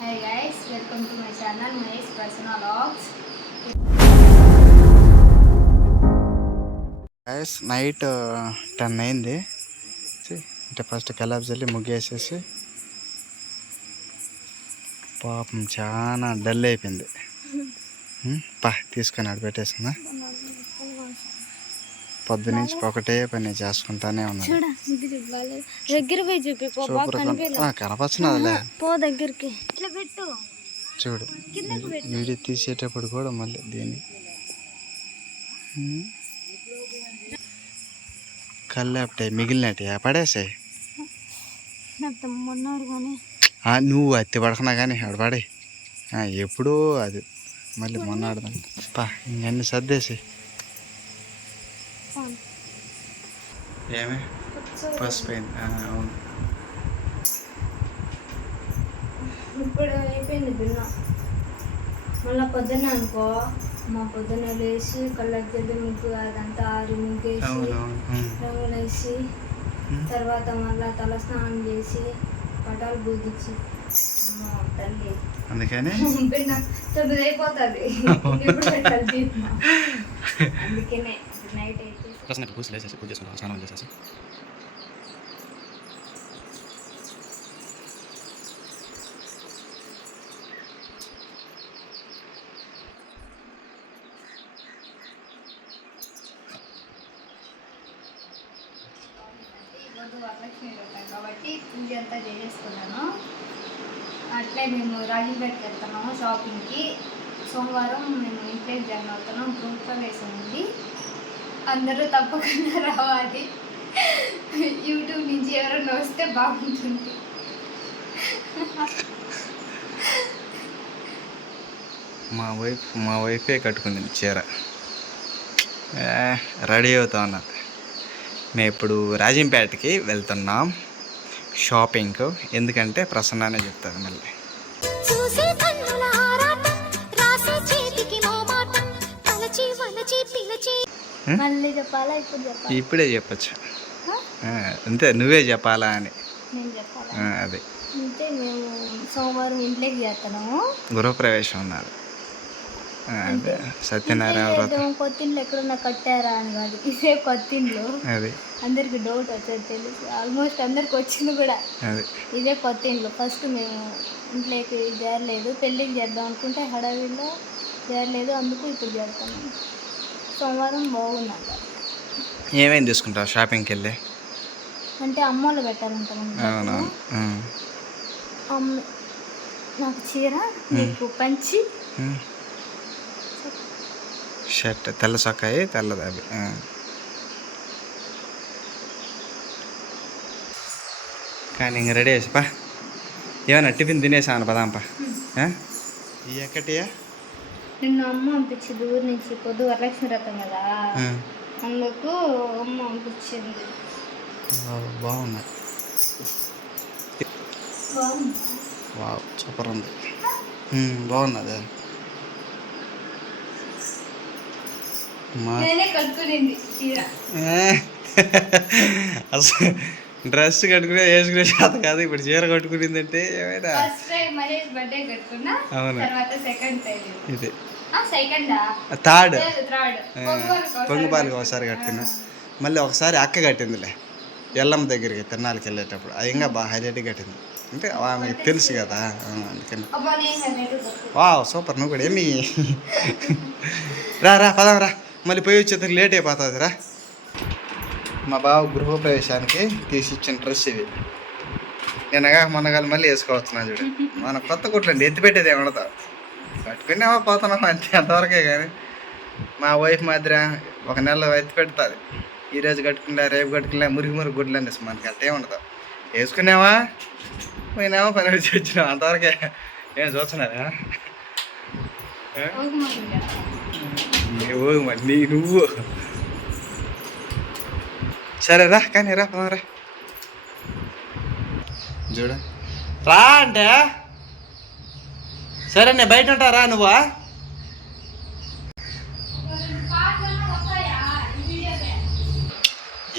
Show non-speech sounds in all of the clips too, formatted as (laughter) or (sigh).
Hi guys welcome to my channel Mahesh personal guys night ten అయింది. అంటే first కలాబ్స్ వెళ్ళి ముగ్గేసేసి పాపం చాలా డల్ అయిపోయింది. (laughs) పా తీసుకొని ఆడ పెట్టేసిందా (laughs) పొద్దు నుంచి ఒకటే పని చేసుకుంటానే ఉన్నది. చూడ దగ్గర పోయి చూపి పో బాగా సూపర్ కనిపించలే. కనపచ్చినదిలే పో దగ్గరికి. ఇట్లా పెట్టు. చూడు కిందకి పెట్టు. వీడియో తీసేటప్పుడు కూడా మళ్ళీ దీన్ని. హ్మ్. కల్లాపుటాయి మిగిలినట్టు పడేసాయి. నువ్వు అత్తి పడకనా కానీ ఆడ పడే ఎప్పుడూ అది. మళ్ళీ మొన్న ఆడదాం. పా ఇంకన్నీ సర్దేసి ఏమే? పసుపు అయింది ఆ, అవును. ఇప్పుడు అయిపోయింది బిన్న మళ్ళీ పొద్దున్న అనుకో. మా పొద్దున్న లేచి కళ్ళకి జల్లి ముగ్గు అదంతా ఆరి ముగ్గేసి. రంగులు వేసి. తర్వాత మళ్ళీ తల స్నానం చేసి పటాలు పూజించి. తల్లి. అందుకని? (laughs) తొమ్మిది అయిపోతుంది. అందుకనే నైట్ ప్రశ్న పూజ లేసేసి పూజ చేసుకుంటాం స్నానం చేసేసి వరలక్ష్మి వ్రతం కాబట్టి పూజ అంతా చేసేసుకున్నాను అట్లే మేము రాజంపేటకి వెళ్తున్నాము షాపింగ్కి సోమవారం మేము ఇంట్లో జాయిన్ అవుతున్నాం గ్రూప్గా వేసి ఉంది అందరూ తప్పకుండా రావాలి. యూట్యూబ్ నుంచి ఎవరైనా వస్తే బాగుంటుంది. మా వైఫ్ మా వైఫే కట్టుకుంది చీర. రెడీ అవుతా ఉన్నా. మేము ఇప్పుడు రాజంపేటకి వెళ్తున్నాం. షాపింగ్కు ఎందుకంటే ప్రసన్నానే చెప్తుంది మళ్ళీ. ఇప్పుడు చెప్పాలా? ఇప్పుడే చెప్పచ్చు. అంతే నువ్వే చెప్పాలా అని. నేను చెప్పాలా? ఆ, అదే. అంటే మేము సోమవారం ఇంట్లోకి చేస్తున్నాము గృహప్రవేశం ఉన్నారు అదే. సత్యనారాయణ వ్రతం. కొత్తిండ్లు ఎక్కడున్నా కట్టారా అని కాదు. ఇదే కొత్తిండ్లు అదే. అందరికి డౌట్ వచ్చేది తెలుసు. ఆల్మోస్ట్ అందరికి వచ్చింది కూడా. అదే. ఇదే కొత్త ఇంట్లో ఫస్ట్ మేము ఇంట్లోకి చేరలేదు. పెళ్ళికి చేద్దాం అనుకుంటే హడావిడిలో చేరలేదు. అందుకు ఇప్పుడు చేస్తాను సోమవారం బాగుందంట. ఏమేమి తీసుకుంటావు షాపింగ్కి వెళ్ళి అంటే అమ్మోళ్ళు పెట్టాలంట ఉమ్. అమ్మ నాకు చీర నీకు పంచి. షర్ట్ తెల్ల సొక్కాయి తెల్లది అవి. కానీ ఇంక రెడీ చేసి పా. ఏమన్నా టిఫిన్ తినేసాను పదాంపా ఈ ఎక్కటియా నిన్న అమ్మ పంపించింది ఊరి నుంచి పొద్దు వరలక్ష్మి రథం కదా. అందుకు అమ్మ పంపించింది బాగుంది వావ్ సూపర్ ఉంది. బాగున్నది అసలు డ్రెస్ కట్టుకునే వేసుకునే చేత కాదు. ఇప్పుడు చీర కట్టుకునిందంటే ఏమైనా? అవును. ఇది. థర్డ్. పొంగుపాలకి ఒకసారి కట్టుకున్నా మళ్ళీ ఒకసారి అక్క కట్టిందిలే. ఎల్లమ్మ దగ్గరికి తిరణాలకి వెళ్ళేటప్పుడు. అది ఇంకా బాగా హైలైట్ కట్టింది. అంటే ఆమెకి తెలుసు కదా. అందుకని. Wow super. నువ్వు కూడా ఏమి? రా రా పదాం రా. మళ్ళీ పోయి వచ్చేందుకు లేట్ అయిపోతుంది రా. మా బావ గృహప్రవేశానికి తీసి ఇచ్చిన డ్రెస్ ఇది. నిన్నగా మొన్నగాలు మళ్ళీ వేసుకోవచ్చున్నా చూడు. మన కొత్త కుట్లండి. ఎత్తి పెట్టేది ఏమడతా కట్టుకున్నావా అంతే అంతవరకే కానీ మా వైఫ్ మాదిర ఒక నెల ఎత్తి పెడుతుంది. ఈరోజు కట్టుకున్నా రేపు కట్టుకున్నా మురికి మురికి గుడ్లు అనేసి మనకి అట్టే ఉండదు. వేసుకున్నావా పోయినావా? పని వచ్చి వచ్చినావా? అంతవరకే. ఏం చూస్తున్నారా ఓగు నువ్వు మరి? నీ నువ్వు. సరే రా కానీ రా పదరా చూడ. రా అంటే సరే నేను బయట ఉంటారా నువ్వా?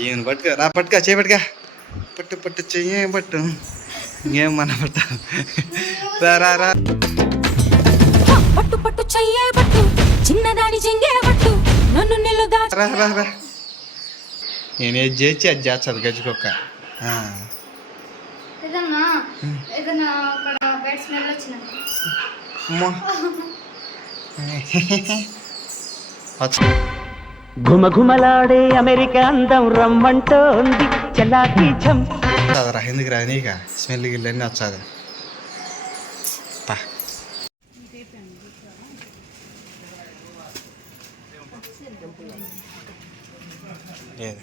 ఈయన పట్టుక రా పట్టుక చేయి పట్టుక. పట్టు పట్టు చెయ్యి పట్టు. ఇంకేం మన రా రా రా. పట్టు పట్టు చెయ్యే పట్టు. చిన్నదాని చెంగే పట్టు. నన్ను నిలుదా రా రా రా. నేను ఏది చేసి అది చేస్తుంది గజ్జుకొక్క ఆ. ఏదన్నా ఏదన్నా అక్కడ వచ్చిన ఘుమఘుమలాడే అమెరికా అందం రమ్మంటోంది చలాకీ ఛం చదరా ఎందుకు రా నీక స్మెల్ గిల్ అన్నీ వచ్చాది పా లేదు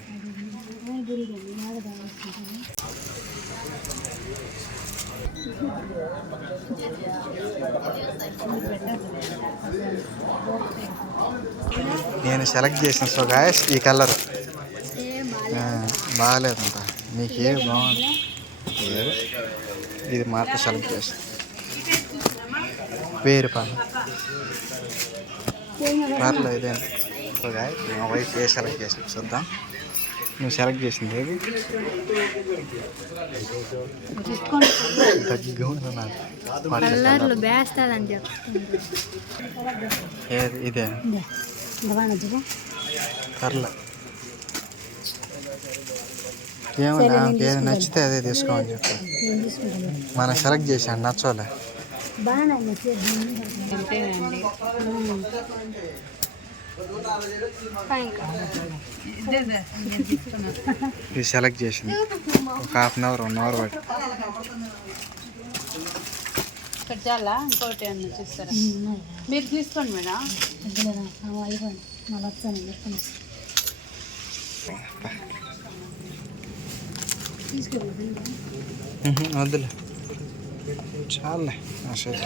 నేను సెలెక్ట్ చేసిన సో గాయస్ ఈ కలర్ బాగాలేదంట నీకే బాగుంది? ఇది మాత్రం సెలెక్ట్ చేసిన. వేరు పా. పర్లేదు ఇదే సో గాయస్ మా వైఫ్ ఏ సెలెక్ట్ చేసిన చూద్దాం. నువ్వు సెలెక్ట్ చేసింది ఏది? ఏది? ఇదే. కర్ల. ఏమన్నా ఏది నచ్చితే అదే తీసుకోమని చెప్పి. మనం సెలెక్ట్ చేసాను నచ్చోలే. ఇది సెలెక్ట్ చేసింది. ఒక half an hour one hour పట్టి ఇక్కడ చాలా ఇంకోటి అన్న చూస్తారా? మీరు తీసుకోండి మేడం. మ్హూ, వద్దులే. చాలే. ఆ షర్ట్.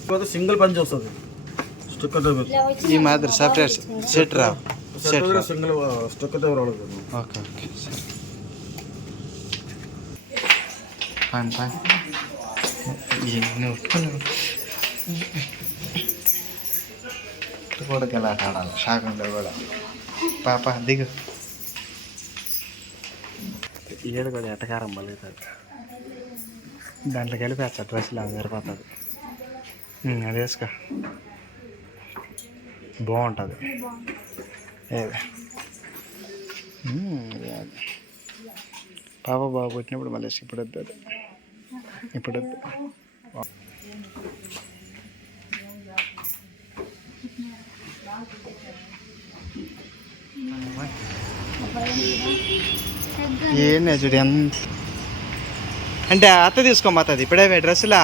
కాకపోతే సింగిల్ పంచ్ వస్తుంది. స్టిక్కర్ ఈ మాదిరి సపరేట్ సెట్ రా. సెట్ రా. సింగిల్ స్టిక్కర్ రావడం ఓకే ఓకే సరే ఫైన్ ఫైన్ నువ్వు కూడా గెలాట ఆడాలి? షాక్ ఉండే కూడా. పాప దిగు. ఏడు కూడా ఎటకారం మళ్ళీ దాంట్లో కలిపి ఆ డ్రెస్లో సరిపోతుంది అది వేసుకో. బాగుంటుంది. పాప బాగా పుట్టినప్పుడు మళ్ళీ ఇప్పుడు వద్దు అది. ఇప్పుడు వద్దు ఏంది చూడు ఎంత అంటే అత్త తీసుకోమాతది ఇప్పుడే డ్రెస్సులా?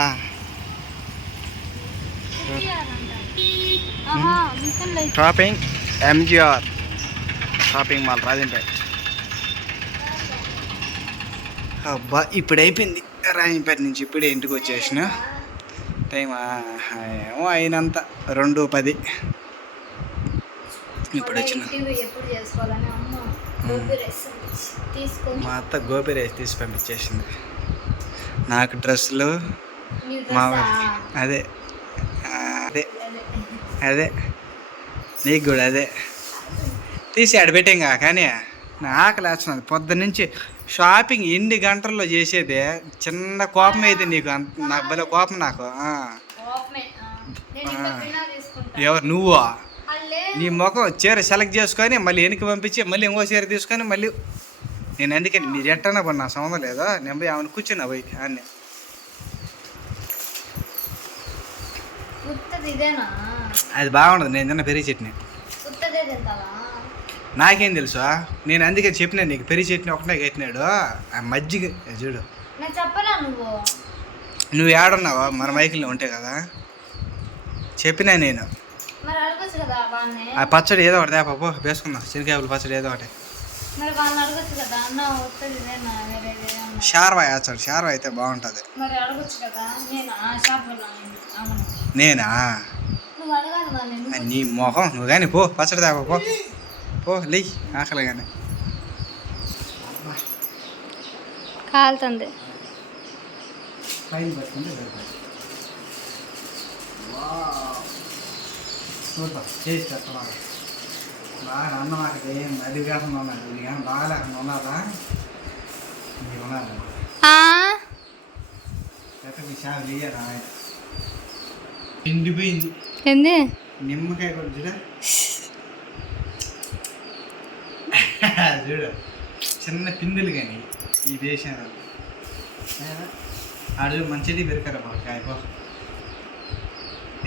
Shopping MGR shopping mall Rajampet అబ్బా ఇప్పుడు అయిపోయింది రాజంపేట నుంచి ఇప్పుడే ఇంటికి వచ్చేసిన. టైం ఏమో అయినంత. రెండు పది. ఇప్పుడు వచ్చిన. మా అత్త గోపి రైస్ తీసి పంపించేసింది. నాకు డ్రెస్సులు మా అదే. అదే. నీకు కూడా అదే. తీసి ఆడబెట్టాంగా కానీ నా ఆకలి వేస్తున్నది. పొద్దు నుంచి షాపింగ్ ఎన్ని గంటల్లో చేసేదే? చిన్న కోపం అయితే నీకు అంత నాకు భలే కోపం నాకు. ఎవరు? నువ్వా? నీ ముఖం చీర సెలెక్ట్ చేసుకొని మళ్ళీ వెనక్కి పంపించి మళ్ళీ ఇంకో చీర తీసుకొని మళ్ళీ నేను అందుకని ఎట్టన్నా పడి నా సంబంధం లేదా? నేను పోయి ఆమెను కూర్చున్నా పోయి అన్నీ. అది బాగుండదు నేను తిన్న పెరిగి చట్నీ. నాకేం తెలుసు? నేను అందుకే చెప్పినా నీకు పెరిగి చట్నీ ఒకటే కట్టినాడు ఆ మజ్జిగ చూడు. నువ్వు. ఏడున్నావా? మన మైకిల్లో ఉంటే కదా. చెప్పినా నేను. ఆ పచ్చడి ఏదో ఒకటి పాపో వేసుకుందాం. శనకాయలు పచ్చడి ఏదో ఒకటి. షార్వా వేస్తాడు షార్వా అయితే బాగుంటుంది. మరి అడగచ్చు కదా నేను? నీ మొహం నువ్వు కానీ పో పచ్చడి తాపో పో. పో లేయ్ ఆకలి కానీ కాలుతుంది బాగా అన్నం అక్కడ ఏం అది కాకుండా ఉన్నది ఇది కానీ బాగా లేకుండా ఉన్నదా? నీకున్నాను ఆ, లేకపోతే మీ షాప్ చెయ్యరా ఎండిపోయింది. ఏంది? నిమ్మకాయ కూడా చూడ. చూడు. చిన్న పిందులు కానీ ఈ దేశం ఆడు చూడు మంచిది పెరకరా మా కాయ పో.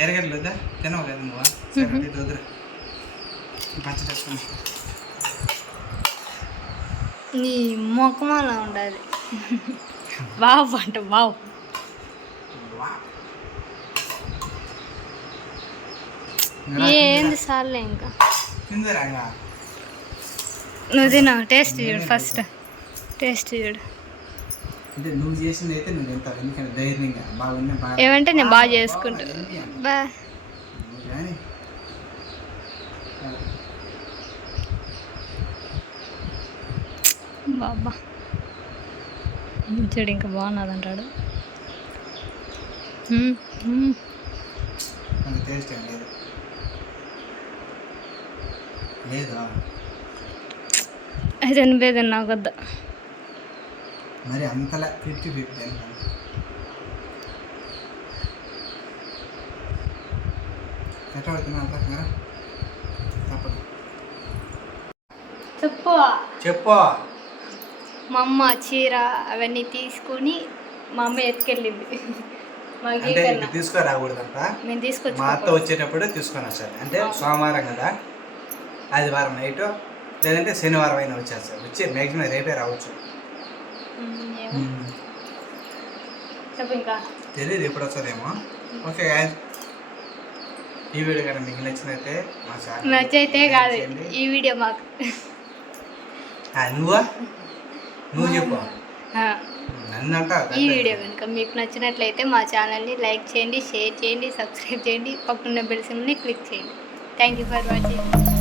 ఎరగడ్లు వద్దా? తినవు కదా నువ్వు సరే అయితే వద్దురా. పచ్చడి నీ ముఖం అలా ఉండాలి. వావ్ అంట వావ్. ఏంది సార్లే ఇంకా? నువ్వు తిన టేస్ట్ చూడు ఫస్ట్. టేస్ట్ చూడు. అంటే నువ్వు చేసింది అయితే నువ్వు తింటావు ఎందుకంటే ధైర్యంగా బాగా ఏమంటే నేను బాగా చేసుకుంటా. అవన్నీ బా. బాబా. చూడు ఇంకా బాగున్నది అంటాడు. టేస్ట్ ఏం లేదు. లేదా? నాకు వద్ద. మరి అంతలా ఫిఫ్టీ ఫిఫ్టీ అనుకో ఎట్లా పడుతున్నా కదా తప్పదు. చెప్పు. చెప్పు. మా అమ్మ చీర అవన్నీ తీసుకుని మా అమ్మ ఎత్తుకెళ్ళింది. తీసుకురాకూడదంట. మేము తీసుకొచ్చి మా అత్త వచ్చేటప్పుడు తీసుకొని వచ్చారు. అంటే సోమవారం కదా? ఆదివారం నైట్ లేదంటే శనివారం అయినా వచ్చేస్తారు వచ్చి మ్యాక్సిమం రేపే రావచ్చు. తెలియదు ఎప్పుడు వస్తుందేమో. ఓకే. ఈ వీడియో కానీ మీకు నచ్చినైతే మా ఛానల్ నచ్చైతే కాదు ఈ వీడియో మాకు. నువ్వా? నువ్వు చెప్పు. నన్ను ఈ వీడియో కనుక మీకు నచ్చినట్లయితే మా ఛానల్ని లైక్ చేయండి షేర్ చేయండి సబ్స్క్రైబ్ చేయండి. పక్కన బెల్ సిమ్ని క్లిక్ చేయండి. Thank you for watching